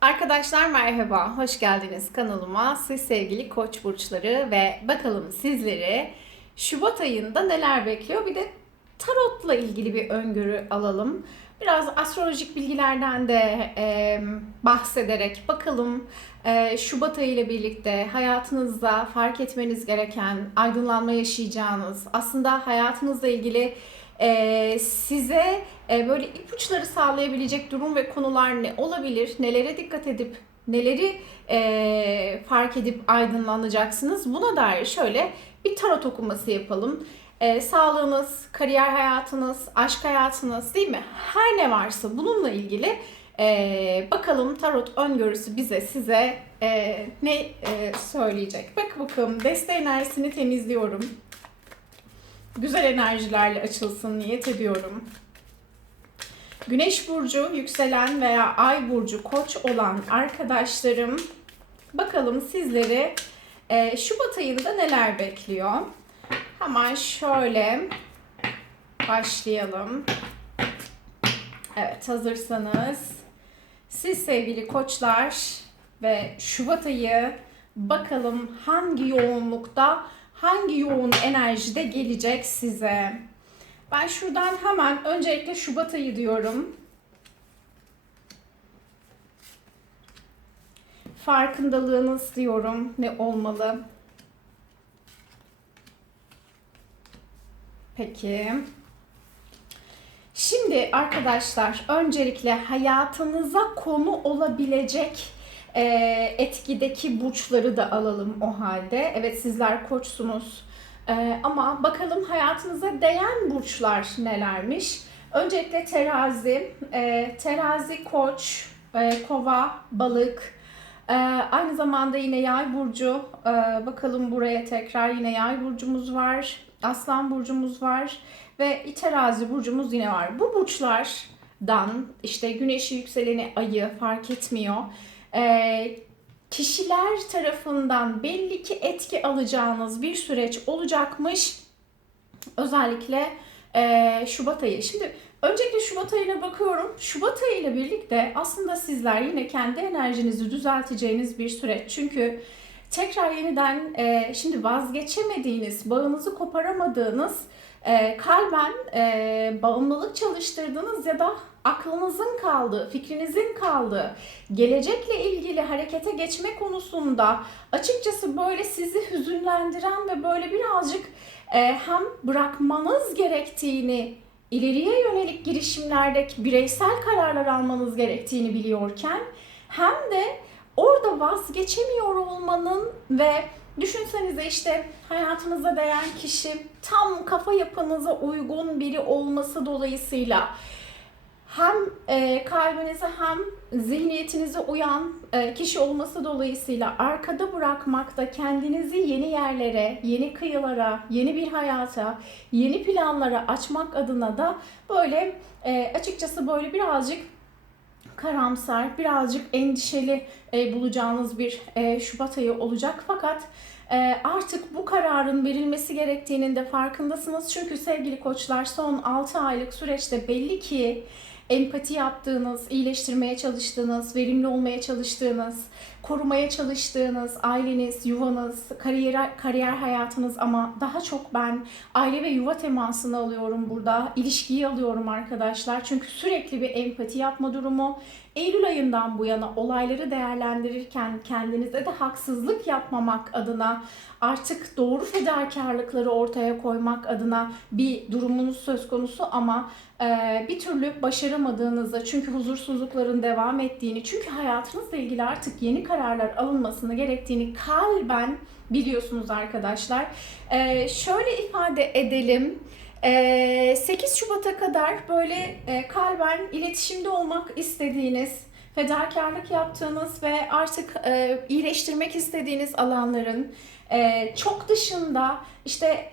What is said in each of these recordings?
Arkadaşlar merhaba, hoş geldiniz kanalıma. Siz sevgili koç burçları ve bakalım sizleri Şubat ayında neler bekliyor? Bir de tarotla ilgili bir öngörü alalım. Biraz astrolojik bilgilerden de e, bahsederek bakalım e, Şubat ayı ile birlikte hayatınızda fark etmeniz gereken, aydınlanma yaşayacağınız, aslında hayatınızla ilgili e, size e, böyle ipuçları sağlayabilecek durum ve konular ne olabilir? Nelere dikkat edip neleri e, fark edip aydınlanacaksınız? Buna dair şöyle bir tarot okuması yapalım. E, sağlığınız, kariyer hayatınız, aşk hayatınız değil mi? Her ne varsa bununla ilgili e, bakalım tarot öngörüsü bize size e, ne e, söyleyecek? Bak bakalım deste enerjisini temizliyorum. Güzel enerjilerle açılsın niyet ediyorum. Güneş burcu, yükselen veya ay burcu koç olan arkadaşlarım bakalım sizleri e, Şubat ayında neler bekliyor? Hemen şöyle başlayalım. Evet hazırsanız siz sevgili koçlar ve Şubat ayı bakalım hangi yoğunlukta hangi yoğun enerjide gelecek size? Ben şuradan hemen öncelikle Şubat ayı diyorum. Farkındalığınız diyorum ne olmalı? Peki. Şimdi arkadaşlar öncelikle hayatınıza konu olabilecek e, etkideki burçları da alalım o halde. Evet sizler koçsunuz. E, ama bakalım hayatınıza değen burçlar nelermiş? Öncelikle terazi, e, terazi koç, e, kova, balık, e, aynı zamanda yine yay burcu. E, bakalım buraya tekrar yine yay burcumuz var. Aslan burcumuz var ve terazi burcumuz yine var. Bu burçlardan işte güneşi, yükseleni, ayı fark etmiyor. Ee, kişiler tarafından belli ki etki alacağınız bir süreç olacakmış. Özellikle e, Şubat ayı. Şimdi öncelikle Şubat ayına bakıyorum. Şubat ayı ile birlikte aslında sizler yine kendi enerjinizi düzelteceğiniz bir süreç. Çünkü tekrar yeniden e, şimdi vazgeçemediğiniz, bağınızı koparamadığınız, e, kalben e, bağımlılık çalıştırdığınız ya da aklınızın kaldığı, fikrinizin kaldığı, gelecekle ilgili harekete geçme konusunda açıkçası böyle sizi hüzünlendiren ve böyle birazcık e, hem bırakmanız gerektiğini ileriye yönelik girişimlerde bireysel kararlar almanız gerektiğini biliyorken hem de orada vazgeçemiyor olmanın ve düşünsenize işte hayatınıza değen kişi tam kafa yapınıza uygun biri olması dolayısıyla hem e, kalbinize hem zihniyetinize uyan e, kişi olması dolayısıyla arkada bırakmakta kendinizi yeni yerlere, yeni kıyılara, yeni bir hayata, yeni planlara açmak adına da böyle e, açıkçası böyle birazcık karamsar, birazcık endişeli e, bulacağınız bir e, Şubat ayı olacak. Fakat e, artık bu kararın verilmesi gerektiğinin de farkındasınız. Çünkü sevgili koçlar son 6 aylık süreçte belli ki empati yaptığınız, iyileştirmeye çalıştığınız, verimli olmaya çalıştığınız, korumaya çalıştığınız aileniz, yuvanız, kariyer, kariyer hayatınız ama daha çok ben aile ve yuva temasını alıyorum burada. İlişkiyi alıyorum arkadaşlar. Çünkü sürekli bir empati yapma durumu. Eylül ayından bu yana olayları değerlendirirken kendinize de haksızlık yapmamak adına artık doğru fedakarlıkları ortaya koymak adına bir durumunuz söz konusu ama e, bir türlü başaramadığınızda çünkü huzursuzlukların devam ettiğini çünkü hayatınızla ilgili artık yeni kararlar alınmasını gerektiğini kalben biliyorsunuz arkadaşlar. E, şöyle ifade edelim. 8 Şubat'a kadar böyle kalben iletişimde olmak istediğiniz, fedakarlık yaptığınız ve artık iyileştirmek istediğiniz alanların çok dışında işte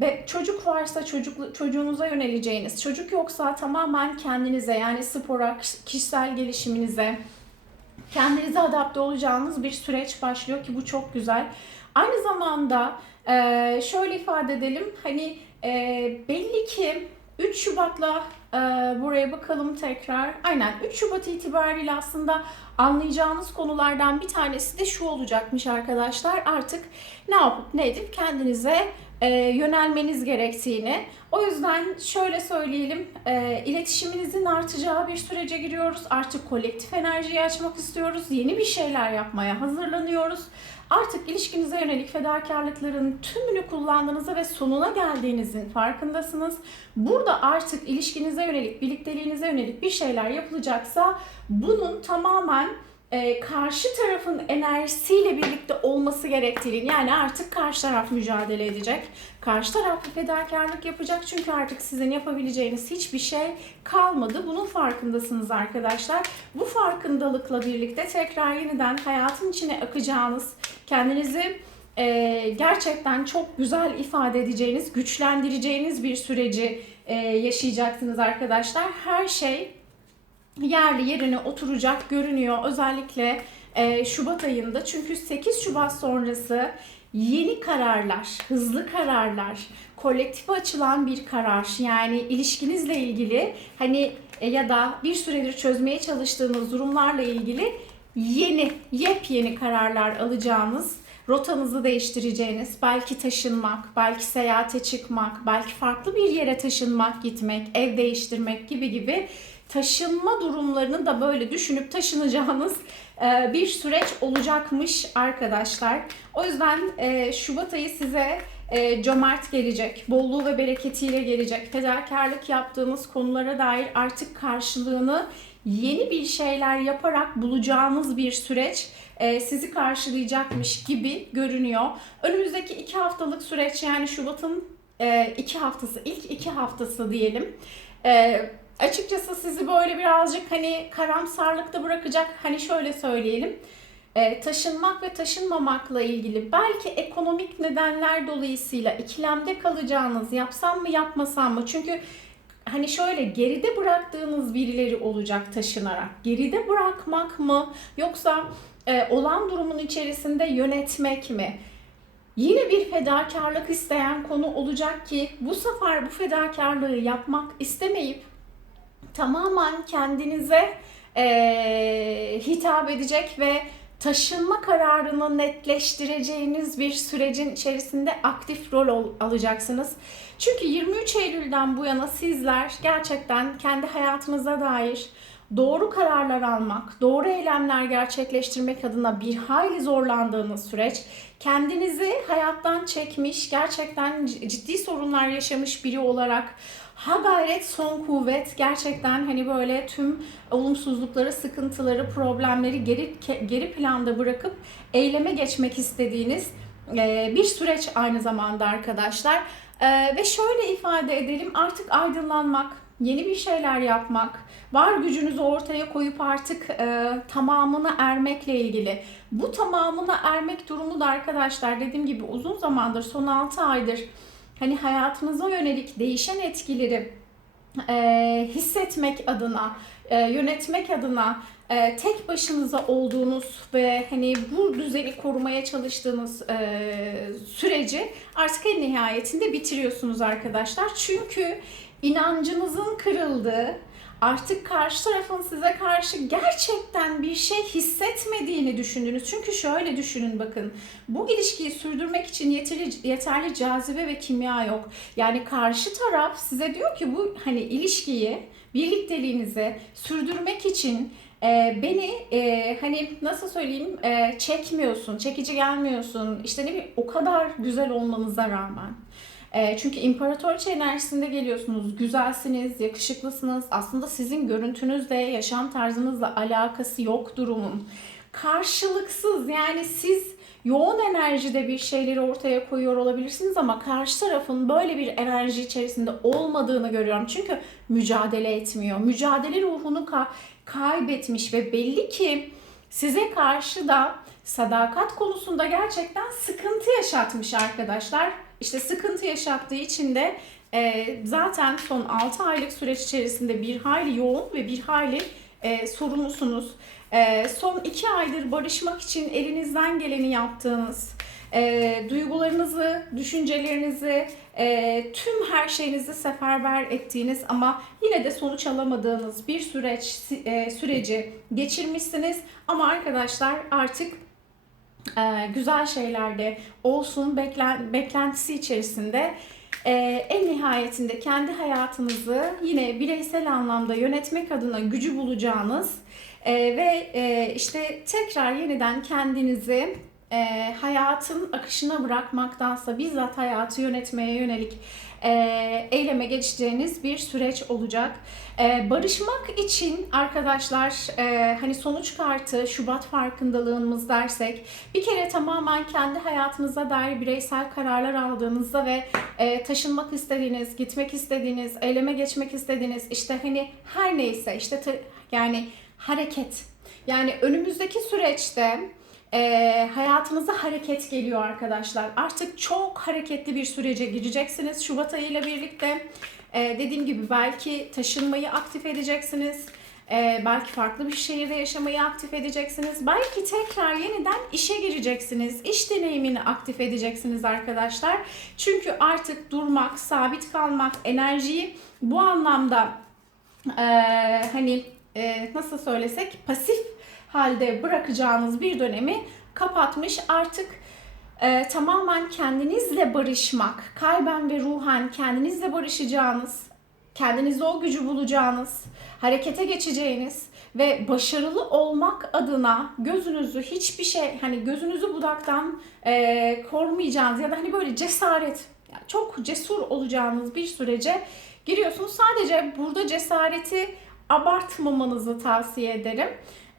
ve çocuk varsa çocuk çocuğunuza yöneleceğiniz, çocuk yoksa tamamen kendinize yani spora, kişisel gelişiminize, kendinize adapte olacağınız bir süreç başlıyor ki bu çok güzel. Aynı zamanda şöyle ifade edelim hani belli ki 3 Şubat'la Ee, buraya bakalım tekrar. Aynen 3 Şubat itibariyle aslında anlayacağınız konulardan bir tanesi de şu olacakmış arkadaşlar. Artık ne yapıp ne edip kendinize e, yönelmeniz gerektiğini. O yüzden şöyle söyleyelim, e, iletişiminizin artacağı bir sürece giriyoruz. Artık kolektif enerjiyi açmak istiyoruz. Yeni bir şeyler yapmaya hazırlanıyoruz. Artık ilişkinize yönelik fedakarlıkların tümünü kullandığınızda ve sonuna geldiğinizin farkındasınız. Burada artık ilişkinize yönelik, birlikteliğinize yönelik bir şeyler yapılacaksa bunun tamamen e, karşı tarafın enerjisiyle birlikte olması gerektiğini yani artık karşı taraf mücadele edecek. Karşı taraf fedakarlık yapacak çünkü artık sizin yapabileceğiniz hiçbir şey kalmadı. Bunun farkındasınız arkadaşlar. Bu farkındalıkla birlikte tekrar yeniden hayatın içine akacağınız, kendinizi e, gerçekten çok güzel ifade edeceğiniz, güçlendireceğiniz bir süreci e, yaşayacaksınız arkadaşlar. Her şey yerli yerine oturacak görünüyor. Özellikle e, Şubat ayında. Çünkü 8 Şubat sonrası yeni kararlar, hızlı kararlar, kolektife açılan bir karar. Yani ilişkinizle ilgili hani e, ya da bir süredir çözmeye çalıştığınız durumlarla ilgili yeni, yepyeni kararlar alacağınız, rotanızı değiştireceğiniz, belki taşınmak, belki seyahate çıkmak, belki farklı bir yere taşınmak, gitmek, ev değiştirmek gibi gibi taşınma durumlarını da böyle düşünüp taşınacağınız e, bir süreç olacakmış arkadaşlar. O yüzden e, Şubat ayı size e, cömert gelecek, bolluğu ve bereketiyle gelecek. Fedakarlık yaptığınız konulara dair artık karşılığını yeni bir şeyler yaparak bulacağınız bir süreç sizi karşılayacakmış gibi görünüyor. Önümüzdeki iki haftalık süreç yani Şubat'ın iki haftası, ilk iki haftası diyelim açıkçası sizi böyle birazcık hani karamsarlıkta bırakacak hani şöyle söyleyelim. E, taşınmak ve taşınmamakla ilgili belki ekonomik nedenler dolayısıyla ikilemde kalacağınız yapsam mı yapmasam mı? Çünkü hani şöyle geride bıraktığınız birileri olacak taşınarak. Geride bırakmak mı yoksa e, olan durumun içerisinde yönetmek mi? Yine bir fedakarlık isteyen konu olacak ki bu sefer bu fedakarlığı yapmak istemeyip tamamen kendinize e, hitap edecek ve taşınma kararını netleştireceğiniz bir sürecin içerisinde aktif rol ol, alacaksınız. Çünkü 23 Eylül'den bu yana sizler gerçekten kendi hayatınıza dair doğru kararlar almak, doğru eylemler gerçekleştirmek adına bir hayli zorlandığınız süreç, kendinizi hayattan çekmiş, gerçekten ciddi sorunlar yaşamış biri olarak ha gayret son kuvvet gerçekten hani böyle tüm olumsuzlukları, sıkıntıları, problemleri geri geri planda bırakıp eyleme geçmek istediğiniz bir süreç aynı zamanda arkadaşlar. Ve şöyle ifade edelim artık aydınlanmak, yeni bir şeyler yapmak, var gücünüzü ortaya koyup artık e, tamamına ermekle ilgili. Bu tamamına ermek durumu da arkadaşlar dediğim gibi uzun zamandır, son 6 aydır hani hayatınıza yönelik değişen etkileri e, hissetmek adına, e, yönetmek adına e, tek başınıza olduğunuz ve hani bu düzeni korumaya çalıştığınız e, süreci artık en nihayetinde bitiriyorsunuz arkadaşlar. Çünkü inancınızın kırıldığı, artık karşı tarafın size karşı gerçekten bir şey hissetmediğini düşündünüz. Çünkü şöyle düşünün bakın. Bu ilişkiyi sürdürmek için yeterli, yeterli cazibe ve kimya yok. Yani karşı taraf size diyor ki bu hani ilişkiyi, birlikteliğinizi sürdürmek için e, beni e, hani nasıl söyleyeyim e, çekmiyorsun, çekici gelmiyorsun. İşte ne bileyim o kadar güzel olmanıza rağmen e, çünkü imparatoriçe enerjisinde geliyorsunuz. Güzelsiniz, yakışıklısınız. Aslında sizin görüntünüzle, yaşam tarzınızla alakası yok durumun. Karşılıksız yani siz yoğun enerjide bir şeyleri ortaya koyuyor olabilirsiniz ama karşı tarafın böyle bir enerji içerisinde olmadığını görüyorum. Çünkü mücadele etmiyor. Mücadele ruhunu ka- kaybetmiş ve belli ki size karşı da sadakat konusunda gerçekten sıkıntı yaşatmış arkadaşlar. İşte sıkıntı yaşattığı için de e, zaten son 6 aylık süreç içerisinde bir hayli yoğun ve bir hayli e, sorumlusunuz. E, son 2 aydır barışmak için elinizden geleni yaptığınız, e, duygularınızı, düşüncelerinizi, e, tüm her şeyinizi seferber ettiğiniz ama yine de sonuç alamadığınız bir süreç e, süreci geçirmişsiniz. Ama arkadaşlar artık e, güzel şeylerde olsun beklen, beklentisi içerisinde e, en nihayetinde kendi hayatınızı yine bireysel anlamda yönetmek adına gücü bulacağınız e, ve e, işte tekrar yeniden kendinizi e, hayatın akışına bırakmaktansa bizzat hayatı yönetmeye yönelik e, eyleme geçeceğiniz bir süreç olacak. E, barışmak için arkadaşlar e, hani sonuç kartı Şubat farkındalığımız dersek bir kere tamamen kendi hayatınıza dair bireysel kararlar aldığınızda ve e, taşınmak istediğiniz, gitmek istediğiniz, eyleme geçmek istediğiniz işte hani her neyse işte yani hareket. Yani önümüzdeki süreçte e, hayatınıza hareket geliyor arkadaşlar. Artık çok hareketli bir sürece gireceksiniz Şubat ayı ile birlikte. E, dediğim gibi belki taşınmayı aktif edeceksiniz. E, belki farklı bir şehirde yaşamayı aktif edeceksiniz. Belki tekrar yeniden işe gireceksiniz. İş deneyimini aktif edeceksiniz arkadaşlar. Çünkü artık durmak, sabit kalmak, enerjiyi bu anlamda e, hani e, nasıl söylesek pasif halde bırakacağınız bir dönemi kapatmış. Artık e, tamamen kendinizle barışmak, kalben ve ruhen kendinizle barışacağınız, kendinizde o gücü bulacağınız, harekete geçeceğiniz ve başarılı olmak adına gözünüzü hiçbir şey hani gözünüzü budaktan e, kormayacağınız ya da hani böyle cesaret yani çok cesur olacağınız bir sürece giriyorsunuz. Sadece burada cesareti abartmamanızı tavsiye ederim.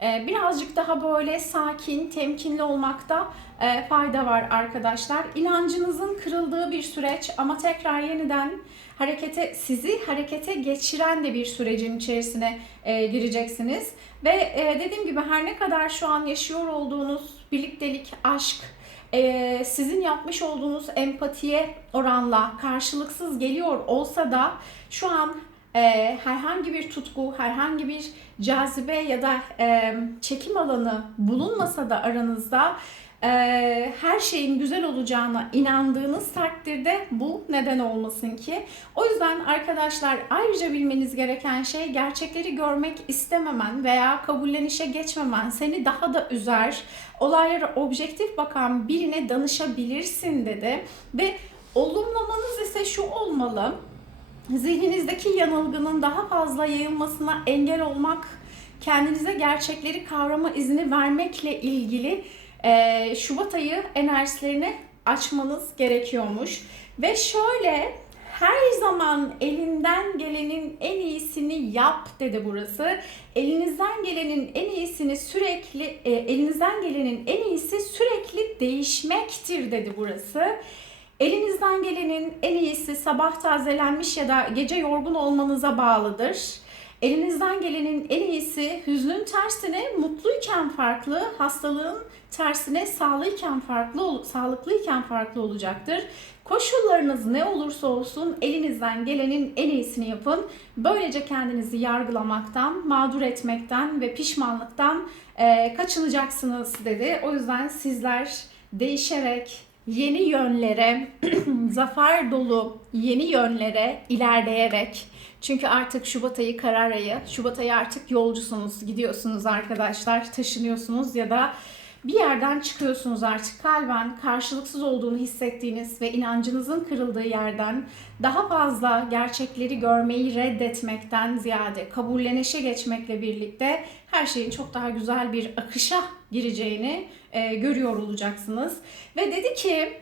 Ee, birazcık daha böyle sakin, temkinli olmakta e, fayda var arkadaşlar. İnancınızın kırıldığı bir süreç ama tekrar yeniden harekete sizi harekete geçiren de bir sürecin içerisine e, gireceksiniz. Ve e, dediğim gibi her ne kadar şu an yaşıyor olduğunuz birliktelik, aşk, sizin yapmış olduğunuz empatiye oranla karşılıksız geliyor olsa da şu an e, herhangi bir tutku, herhangi bir cazibe ya da e, çekim alanı bulunmasa da aranızda e, her şeyin güzel olacağına inandığınız takdirde bu neden olmasın ki? O yüzden arkadaşlar ayrıca bilmeniz gereken şey gerçekleri görmek istememen veya kabullenişe geçmemen seni daha da üzer. Olaylara objektif bakan birine danışabilirsin dedi ve olumlamanız ise şu olmalı zihninizdeki yanılgının daha fazla yayılmasına engel olmak, kendinize gerçekleri kavrama izni vermekle ilgili e, Şubat ayı enerjilerini açmanız gerekiyormuş. Ve şöyle her zaman elinden gelenin en iyisini yap dedi burası. Elinizden gelenin en iyisini sürekli e, elinizden gelenin en iyisi sürekli değişmektir dedi burası. Elinizden gelenin en iyisi sabah tazelenmiş ya da gece yorgun olmanıza bağlıdır. Elinizden gelenin en iyisi hüznün tersine mutluyken farklı, hastalığın tersine sağlıyken farklı, sağlıklıyken farklı olacaktır. Koşullarınız ne olursa olsun elinizden gelenin en iyisini yapın. Böylece kendinizi yargılamaktan, mağdur etmekten ve pişmanlıktan e, kaçınacaksınız dedi. O yüzden sizler değişerek, yeni yönlere, zafer dolu yeni yönlere ilerleyerek çünkü artık Şubat ayı karar ayı. Şubat ayı artık yolcusunuz, gidiyorsunuz arkadaşlar, taşınıyorsunuz ya da bir yerden çıkıyorsunuz artık kalben karşılıksız olduğunu hissettiğiniz ve inancınızın kırıldığı yerden daha fazla gerçekleri görmeyi reddetmekten ziyade kabullenişe geçmekle birlikte her şeyin çok daha güzel bir akışa gireceğini e, görüyor olacaksınız. Ve dedi ki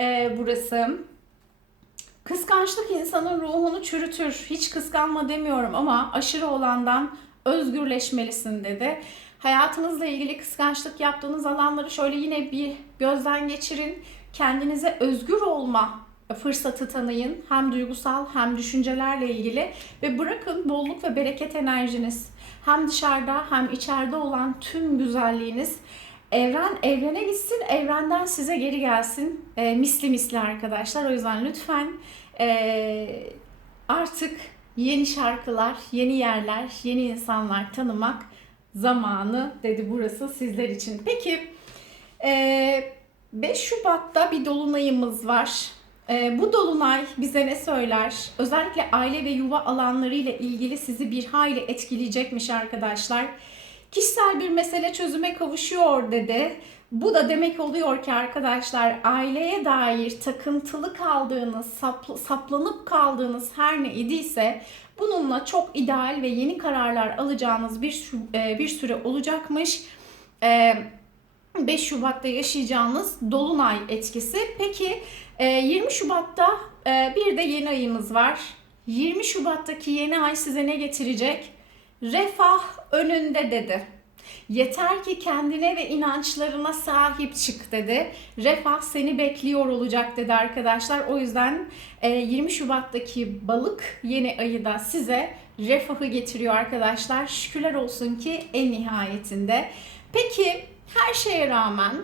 e, burası kıskançlık insanın ruhunu çürütür. Hiç kıskanma demiyorum ama aşırı olandan özgürleşmelisin dedi. Hayatınızla ilgili kıskançlık yaptığınız alanları şöyle yine bir gözden geçirin. Kendinize özgür olma fırsatı tanıyın. Hem duygusal hem düşüncelerle ilgili ve bırakın bolluk ve bereket enerjiniz hem dışarıda hem içeride olan tüm güzelliğiniz evren evrene gitsin, evrenden size geri gelsin. E, misli misli arkadaşlar. O yüzden lütfen e, artık yeni şarkılar, yeni yerler, yeni insanlar tanımak zamanı dedi burası sizler için. Peki e, 5 Şubat'ta bir dolunayımız var. Ee, bu dolunay bize ne söyler? Özellikle aile ve yuva alanlarıyla ilgili sizi bir hayli etkileyecekmiş arkadaşlar. Kişisel bir mesele çözüme kavuşuyor dedi. Bu da demek oluyor ki arkadaşlar aileye dair takıntılı kaldığınız, sapl- saplanıp kaldığınız her ne idiyse bununla çok ideal ve yeni kararlar alacağınız bir e, bir süre olacakmış. Ee, 5 Şubat'ta yaşayacağınız Dolunay etkisi. Peki e, 20 Şubat'ta e, bir de yeni ayımız var. 20 Şubat'taki yeni ay size ne getirecek? Refah önünde dedi. Yeter ki kendine ve inançlarına sahip çık dedi. Refah seni bekliyor olacak dedi arkadaşlar. O yüzden e, 20 Şubat'taki balık yeni ayı da size refahı getiriyor arkadaşlar. Şükürler olsun ki en nihayetinde. Peki her şeye rağmen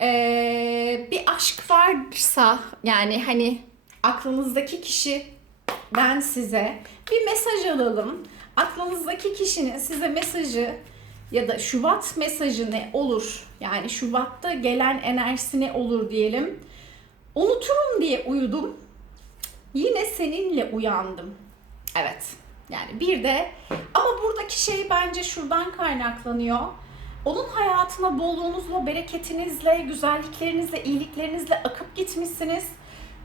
e, bir aşk varsa yani hani aklınızdaki kişi ben size bir mesaj alalım. Aklınızdaki kişinin size mesajı ya da Şubat mesajı ne olur? Yani Şubat'ta gelen enerjisi ne olur diyelim. Unuturum diye uyudum. Yine seninle uyandım. Evet. Yani bir de ama buradaki şey bence şuradan kaynaklanıyor. Onun hayatına bolluğunuzla, bereketinizle, güzelliklerinizle, iyiliklerinizle akıp gitmişsiniz.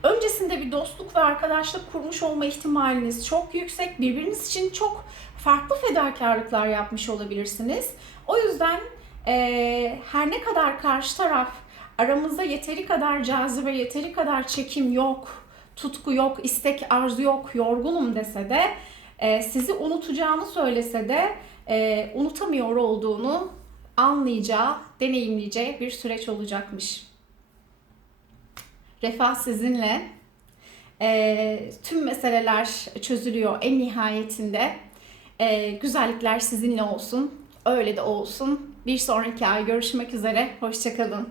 Öncesinde bir dostluk ve arkadaşlık kurmuş olma ihtimaliniz çok yüksek. Birbiriniz için çok farklı fedakarlıklar yapmış olabilirsiniz. O yüzden eee, her ne kadar karşı taraf aramızda yeteri kadar cazibe, yeteri kadar çekim yok, tutku yok, istek, arzu yok, yorgunum dese de eee, sizi unutacağını söylese de eee, unutamıyor olduğunu anlayacağı, deneyimleyeceği bir süreç olacakmış. Refah sizinle. Eee, tüm meseleler çözülüyor en nihayetinde. Eee, güzellikler sizinle olsun. Öyle de olsun. Bir sonraki ay görüşmek üzere. Hoşçakalın.